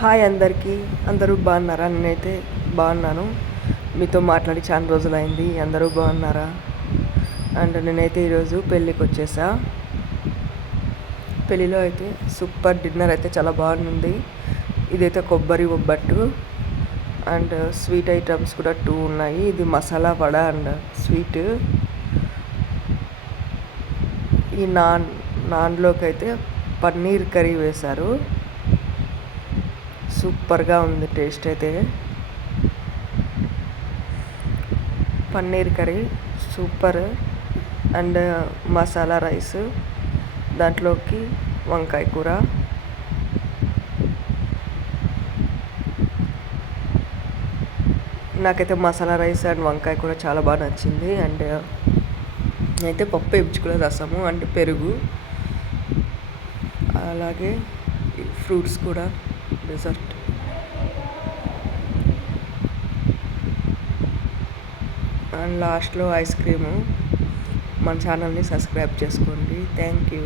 Hi అందరికీ, అందరూ బాగున్నారా? నేనైతే బాగున్నాను. మీతో మాట్లాడి చాలా రోజులైంది. అందరూ బాగున్నారా? అండ్ నేనైతే ఈరోజు పెళ్ళికి వచ్చేసా. పెళ్ళిలో అయితే సూపర్ డిన్నర్ అయితే చాలా బాగుంది. ఇదైతే కొబ్బరి ఒబ్బట్టు అండ్ స్వీట్ ఐటమ్స్ కూడా 2 ఉన్నాయి. ఇది మసాలా వడ అండ్ స్వీట్. ఈ నాన్లోకి అయితే పన్నీర్ కర్రీ వేశారు. సూపర్గా ఉంది టేస్ట్ అయితే. Paneer curry super. And masala rice, దాంట్లోకి వంకాయ కూర. నాకైతే మసాలా రైస్ అండ్ వంకాయ కూర చాలా బాగా నచ్చింది. అండ్ అయితే పప్పు వేయించుకునే రసము అండ్ పెరుగు, అలాగే ఫ్రూట్స్ కూడా డెజర్ట్. అండ్ లాస్ట్లో ఐస్ క్రీము. మన ఛానల్ని సబ్స్క్రైబ్ చేసుకోండి. Thank you.